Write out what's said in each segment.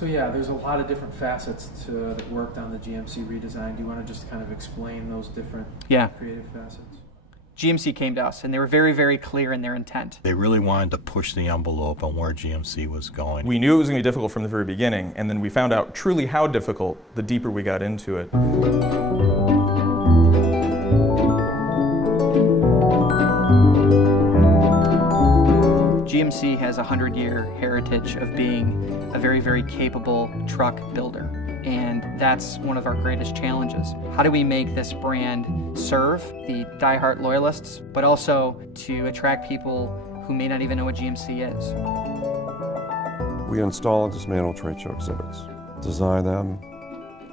So yeah, there's a lot of different facets that worked on the GMC redesign. Do you want to just kind of explain those different creative facets? GMC came to us, and they were very, very clear in their intent. They really wanted to push the envelope on where GMC was going. We knew it was going to be difficult from the very beginning, and then we found out truly how difficult the deeper we got into it. GMC has a 100-year heritage of being a very, very capable truck builder. And that's one of our greatest challenges. How do we make this brand serve the diehard loyalists, but also to attract people who may not even know what GMC is? We install and dismantle trade show exhibits, design them,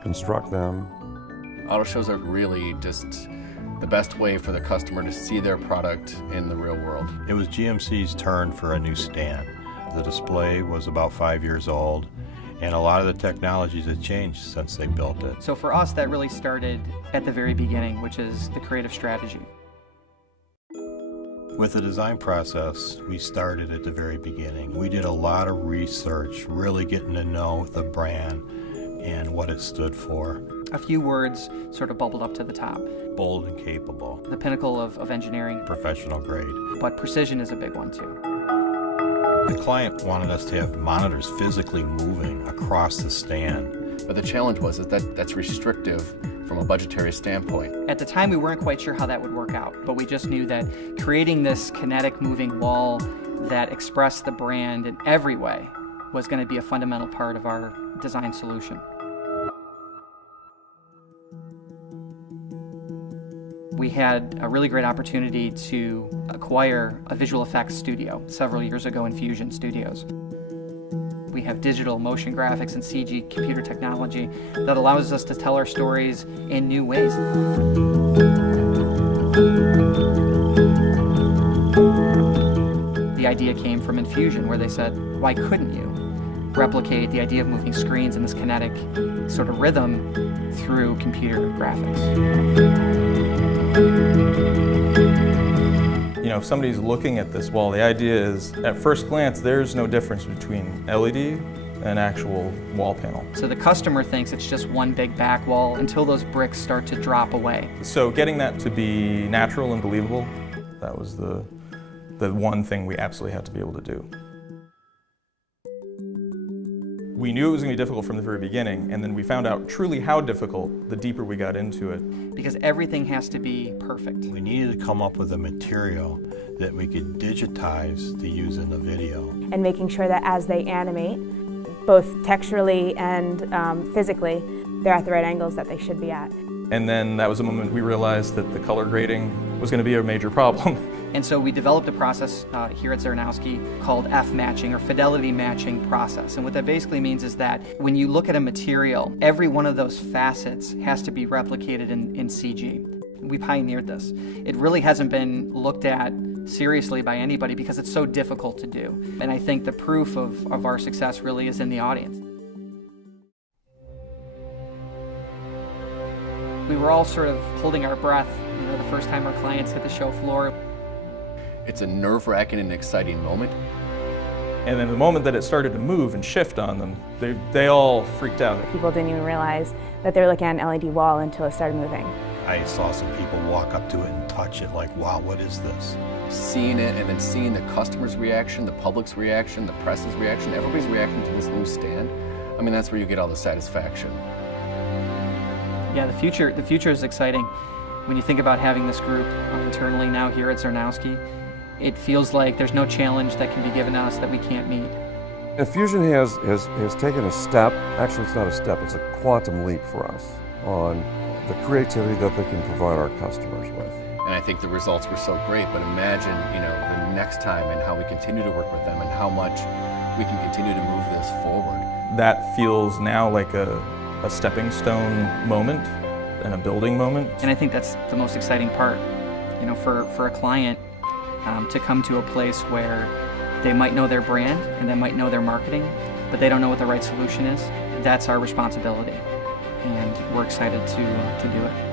construct them. Auto shows are really just the best way for the customer to see their product in the real world. It was GMC's turn for a new stand. The display was about 5 years old, and a lot of the technologies had changed since they built it. So for us, that really started at the very beginning, which is the creative strategy. With the design process, we started at the very beginning. We did a lot of research, really getting to know the brand and what it stood for. A few words sort of bubbled up to the top. Bold and capable. The pinnacle of engineering. Professional grade. But precision is a big one too. The client wanted us to have monitors physically moving across the stand. But the challenge was that that's restrictive from a budgetary standpoint. At the time, we weren't quite sure how that would work out, but we just knew that creating this kinetic moving wall that expressed the brand in every way was going to be a fundamental part of our design solution. We had a really great opportunity to acquire a visual effects studio several years ago in Fusion Studios. We have digital motion graphics and CG computer technology that allows us to tell our stories in new ways. The idea came from Infusion, where they said, why couldn't you replicate the idea of moving screens in this kinetic sort of rhythm through computer graphics? You know, if somebody's looking at this wall, the idea is, at first glance, there's no difference between LED and actual wall panel. So the customer thinks it's just one big back wall until those bricks start to drop away. So getting that to be natural and believable, that was the one thing we absolutely had to be able to do. We knew it was going to be difficult from the very beginning, and then we found out truly how difficult the deeper we got into it. Because everything has to be perfect. We needed to come up with a material that we could digitize to use in the video. And making sure that as they animate, both texturally and physically, they're at the right angles that they should be at. And then that was the moment we realized that the color grading was going to be a major problem. And so we developed a process here at Zarnowski called F-matching, or fidelity matching process. And what that basically means is that when you look at a material, every one of those facets has to be replicated in CG. We pioneered this. It really hasn't been looked at seriously by anybody because it's so difficult to do. And I think the proof of our success really is in the audience. We were all sort of holding our breath, you know, the first time our clients hit the show floor. It's a nerve-wracking and exciting moment. And then the moment that it started to move and shift on them, they all freaked out. People didn't even realize that they were looking at an LED wall until it started moving. I saw some people walk up to it and touch it like, wow, what is this? Seeing it and then seeing the customer's reaction, the public's reaction, the press's reaction, everybody's reaction to this new stand, I mean, that's where you get all the satisfaction. Yeah, the future is exciting. When you think about having this group internally now here at Zarnowski, it feels like there's no challenge that can be given to us that we can't meet. Infusion has taken a step, actually it's not a step, it's a quantum leap for us on the creativity that they can provide our customers with. And I think the results were so great, but imagine, you know, the next time and how we continue to work with them and how much we can continue to move this forward. That feels now like a stepping stone moment and a building moment. And I think that's the most exciting part, you know, for a client to come to a place where they might know their brand and they might know their marketing, but they don't know what the right solution is. That's our responsibility, and we're excited to do it.